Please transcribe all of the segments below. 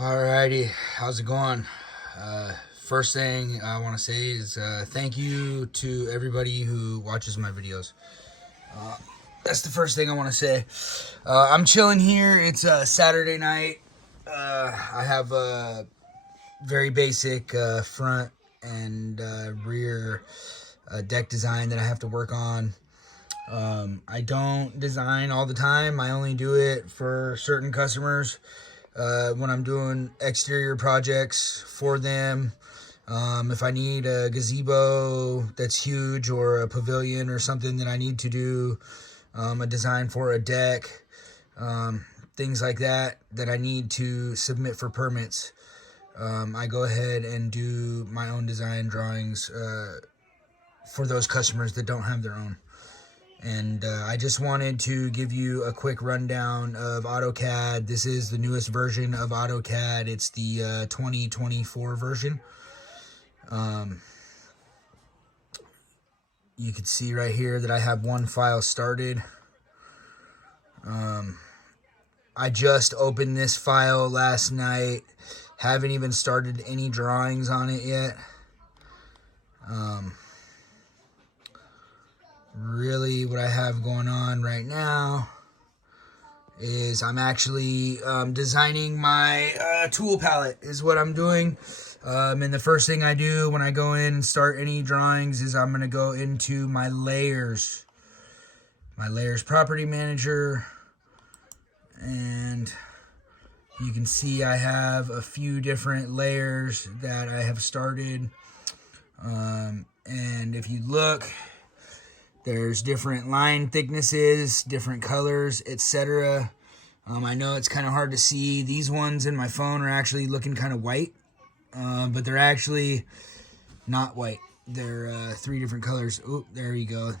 Alrighty, how's it going? First thing I want to say is thank you to everybody who watches my videos. That's the first thing I want to say. I'm chilling here. It's Saturday night. I have a very basic front and rear deck design that I have to work on. I don't design all the time. I only do it for certain customers. When I'm doing exterior projects for them. If I need a gazebo that's huge or a pavilion or something that I need to do a design for a deck, things like that I need to submit for permits, I go ahead and do my own design drawings for those customers that don't have their own. And I just wanted to give you a quick rundown of AutoCAD. This is the newest version of AutoCAD. It's the 2024 version. You can see right here that I have one file started. I just opened this file last night. Haven't even started any drawings on it yet. Really what I have going on right now is I'm actually designing my tool palette is what I'm doing. And the first thing I do when I go in and start any drawings is I'm going to go into my layers property manager, and you can see I have a few different layers that I have started. And if you look, there's different line thicknesses, different colors, etc. I know it's kind of hard to see. These ones in my phone are actually looking kind of white, but they're actually not white. They're three different colors. Oh, there you go.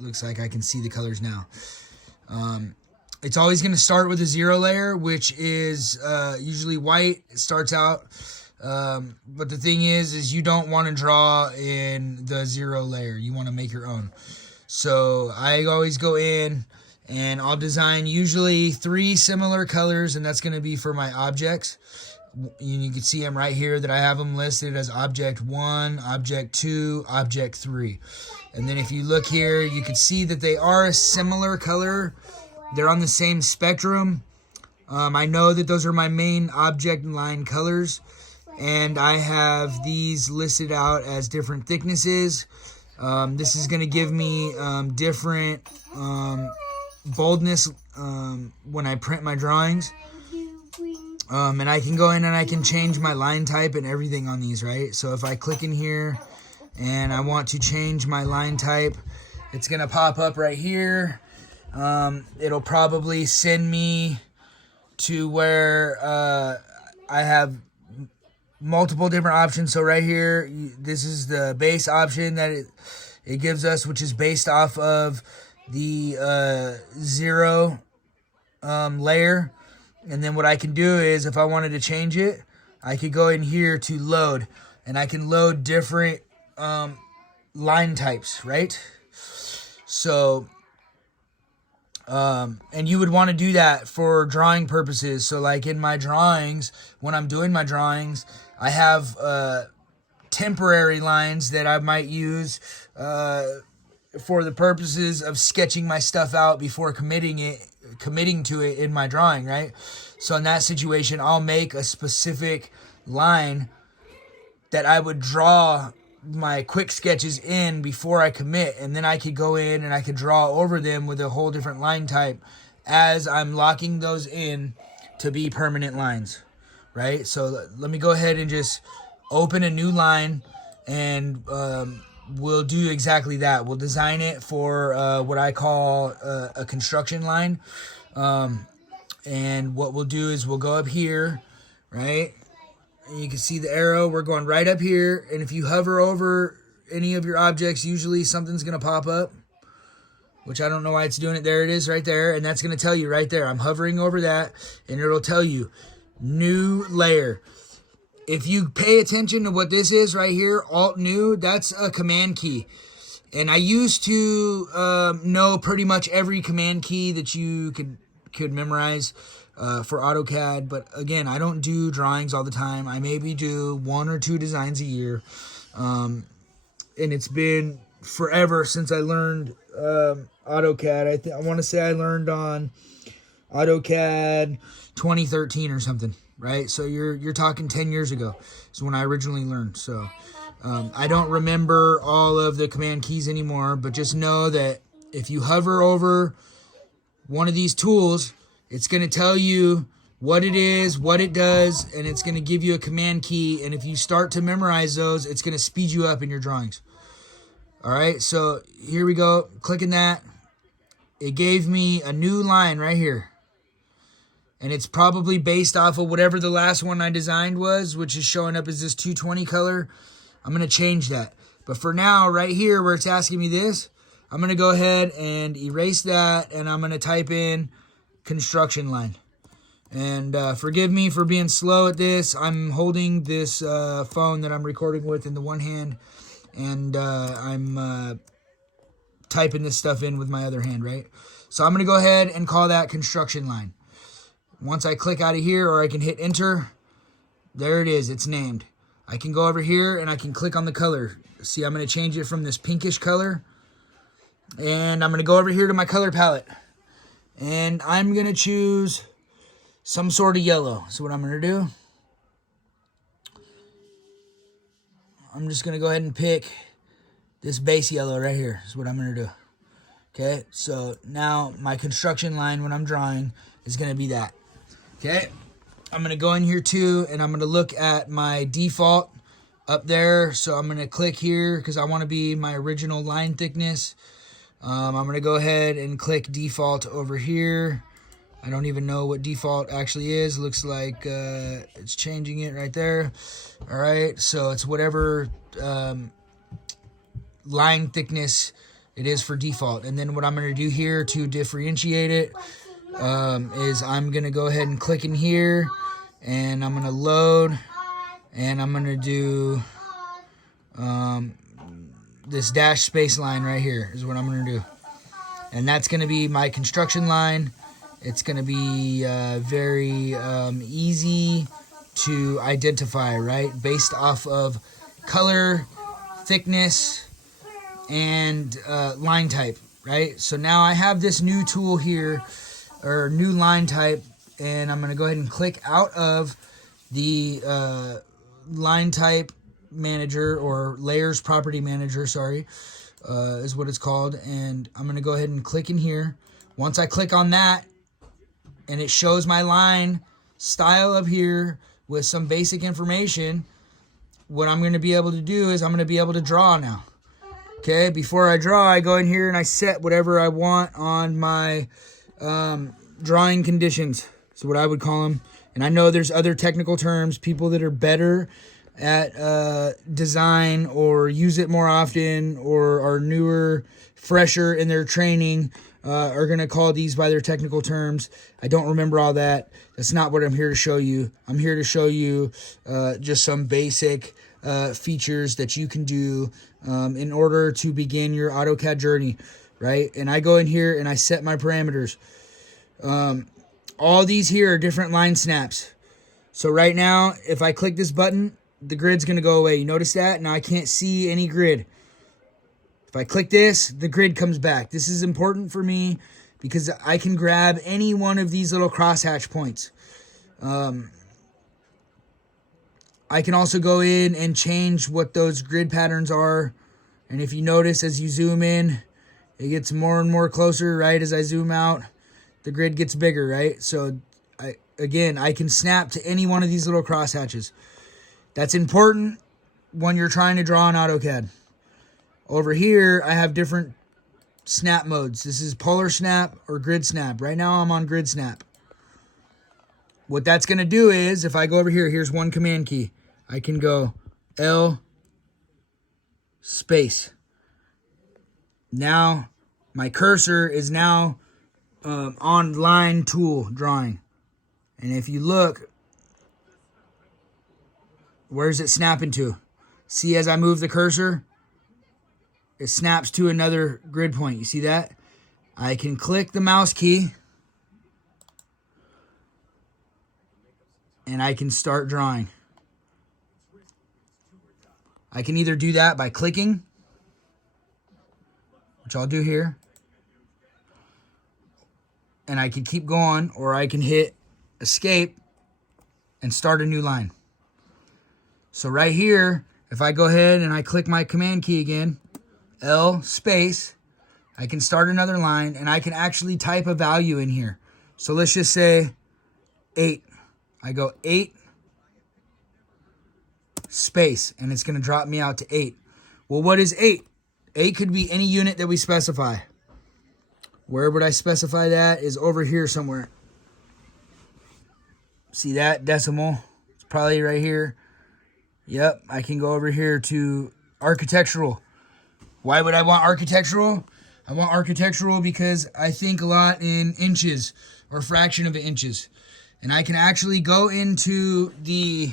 Looks like I can see the colors now. It's always going to start with a zero layer, which is usually white. It starts out. But the thing is you don't want to draw in the zero layer. You want to make your own. So I always go in and I'll design usually three similar colors, and that's going to be for my objects. You can see them right here that I have them listed as object 1, object 2, object 3. And then if you look here, you can see that they are a similar color. They're on the same spectrum. I know that those are my main object line colors. And I have these listed out as different thicknesses. This is going to give me different boldness when I print my drawings. And I can go in and I can change my line type and everything on these, right? So if I click in here and I want to change my line type, it's going to pop up right here. It'll probably send me to where I have multiple different options. So right here, this is the base option that it gives us, which is based off of the zero layer. And then what I can do is, if I wanted to change it, I could go in here to load, and I can load different line types, right? So and you would want to do that for drawing purposes. So like in my drawings, when I'm doing my drawings, I have temporary lines that I might use for the purposes of sketching my stuff out before committing to it in my drawing, right? So in that situation, I'll make a specific line that I would draw my quick sketches in before I commit, and then I could go in and I could draw over them with a whole different line type as I'm locking those in to be permanent lines, right? So let me go ahead and just open a new line, and we'll do exactly that. We'll design it for what I call a construction line, and what we'll do is we'll go up here, right? And you can see the arrow. We're going right up here. And if you hover over any of your objects, usually something's going to pop up, which I don't know why it's doing it. There it is right there. And that's going to tell you right there. I'm hovering over that, and it'll tell you new layer. If you pay attention to what this is right here, Alt New, that's a command key. And I used to know pretty much every command key that you could could memorize for AutoCAD. But again, I don't do drawings all the time. I maybe do 1 or 2 designs a year. And it's been forever since I learned AutoCAD. I want to say I learned on AutoCAD 2013 or something, right? So you're talking 10 years ago is when I originally learned. So I don't remember all of the command keys anymore, but just know that if you hover over one of these tools, it's going to tell you what it is, what it does, and it's going to give you a command key. And if you start to memorize those, it's going to speed you up in your drawings. All right, so here we go. Clicking that. It gave me a new line right here. And it's probably based off of whatever the last one I designed was, which is showing up as this 220 color. I'm going to change that. But for now, right here where it's asking me this, I'm going to go ahead and erase that, and I'm going to type in construction line. And forgive me for being slow at this. I'm holding this phone that I'm recording with in the one hand, and I'm typing this stuff in with my other hand, right? So I'm going to go ahead and call that construction line. Once I click out of here, or I can hit enter, there it is. It's named. I can go over here and I can click on the color. See, I'm going to change it from this pinkish color. And I'm going to go over here to my color palette. And I'm going to choose some sort of yellow. So what I'm going to do, I'm just going to go ahead and pick this base yellow right here. Is what I'm going to do. Okay, so now my construction line when I'm drawing is going to be that. Okay, I'm going to go in here too, and I'm going to look at my default up there. So I'm going to click here because I want to be my original line thickness. I'm going to go ahead and click default over here. I don't even know what default actually is. Looks like it's changing it right there. All right, so it's whatever line thickness it is for default. And then what I'm going to do here to differentiate it is I'm going to go ahead and click in here, and I'm going to load, and I'm going to do this dash space line right here is what I'm going to do. And that's going to be my construction line. It's going to be very easy to identify, right? Based off of color, thickness, and line type, right? So now I have this new tool here, or new line type, and I'm going to go ahead and click out of the line type manager, or layers property manager, sorry, is what it's called. And I'm going to go ahead and click in here. Once I click on that, and it shows my line style up here with some basic information, what I'm going to be able to do is I'm going to be able to draw now. Okay, before I draw, I go in here and I set whatever I want on my drawing conditions. So what I would call them. And I know there's other technical terms. People that are better at design or use it more often or are newer, fresher in their training are going to call these by their technical terms. I don't remember all that. That's not what I'm here to show you. I'm here to show you just some basic features that you can do in order to begin your AutoCAD journey, right? And I go in here and I set my parameters. All these here are different line snaps. So right now, if I click this button, the grid's going to go away. You notice that? Now I can't see any grid. If I click this, the grid comes back. This is important for me because I can grab any one of these little crosshatch points. I can also go in and change what those grid patterns are. And if you notice, as you zoom in, it gets more and more closer, right? As I zoom out, the grid gets bigger, right? So, I can snap to any one of these little crosshatches. That's important when you're trying to draw in AutoCAD. Over here, I have different snap modes. This is polar snap or grid snap. Right now, I'm on grid snap. What that's going to do is, if I go over here, here's one command key. I can go L space. Now, my cursor is now on line tool drawing. And if you look, where's it snapping to? See, as I move the cursor, it snaps to another grid point. You see that? I can click the mouse key and I can start drawing. I can either do that by clicking, which I'll do here, and I can keep going, or I can hit escape and start a new line. So right here, if I go ahead and I click my command key again, L space, I can start another line, and I can actually type a value in here. So let's just say 8. I go 8 space, and it's going to drop me out to 8. Well, what is 8? 8 could be any unit that we specify. Where would I specify that? Is over here somewhere. See that decimal? It's probably right here. Yep, I can go over here to architectural. Why would I want architectural? I want architectural because I think a lot in inches or fraction of inches. And I can actually go into the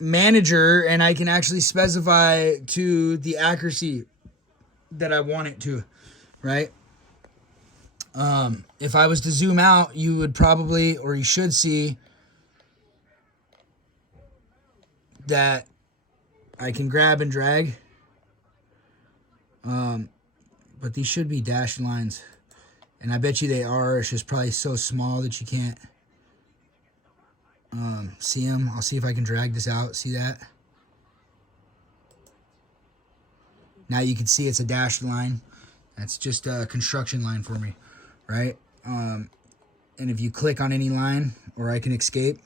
manager, and I can actually specify to the accuracy that I want it to, right? If I was to zoom out, you would probably, or you should see that I can grab and drag. But these should be dashed lines. And I bet you they are. It's just probably so small that you can't see them. I'll see if I can drag this out. See that? Now you can see it's a dashed line. That's just a construction line for me, right? And if you click on any line, or I can escape,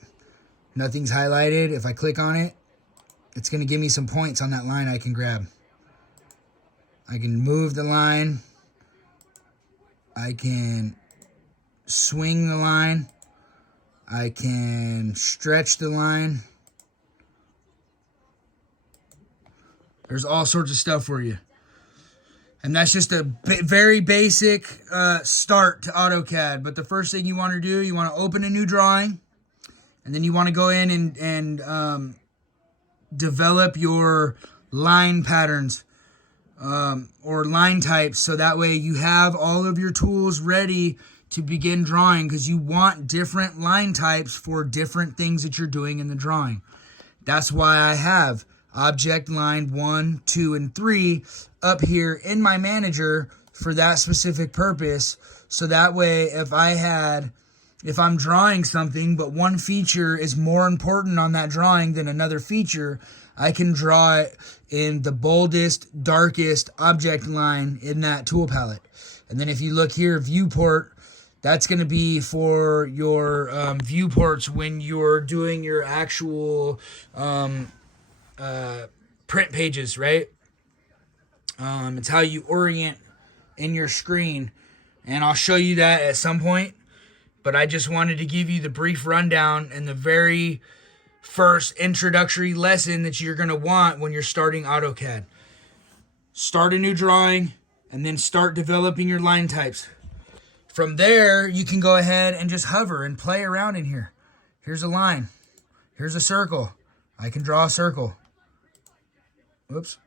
nothing's highlighted. If I click on it, it's going to give me some points on that line I can grab. I can move the line. I can swing the line. I can stretch the line. There's all sorts of stuff for you. And that's just a very basic start to AutoCAD. But the first thing you want to do, you want to open a new drawing. And then you want to go in and develop your line patterns or line types. So that way you have all of your tools ready to begin drawing, because you want different line types for different things that you're doing in the drawing. That's why I have object line 1, 2, and 3 up here in my manager for that specific purpose. So that way, if I'm drawing something, but one feature is more important on that drawing than another feature, I can draw it in the boldest, darkest object line in that tool palette. And then if you look here, viewport, that's going to be for your viewports when you're doing your actual print pages, right? It's how you orient in your screen. And I'll show you that at some point. But I just wanted to give you the brief rundown and the very first introductory lesson that you're going to want when you're starting AutoCAD. Start a new drawing and then start developing your line types. From there, you can go ahead and just hover and play around in here. Here's a line. Here's a circle. I can draw a circle. Whoops.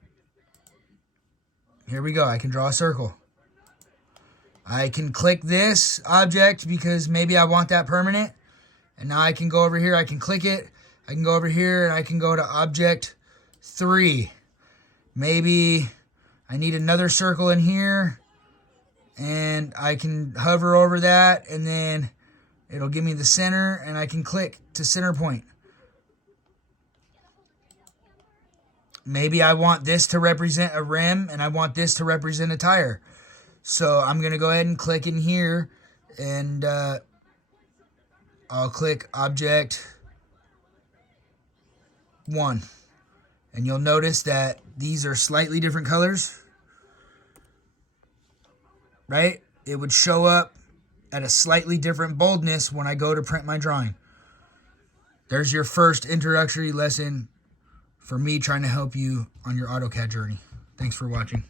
Here we go. I can draw a circle. I can click this object because maybe I want that permanent. And now I can go over here. I can click it. I can go over here and I can go to object 3. Maybe I need another circle in here. And I can hover over that, and then it'll give me the center, and I can click to center point. Maybe I want this to represent a rim, and I want this to represent a tire. So I'm going to go ahead and click in here, and I'll click object 1. And you'll notice that these are slightly different colors. Right? It would show up at a slightly different boldness when I go to print my drawing. There's your first introductory lesson for me trying to help you on your AutoCAD journey. Thanks for watching.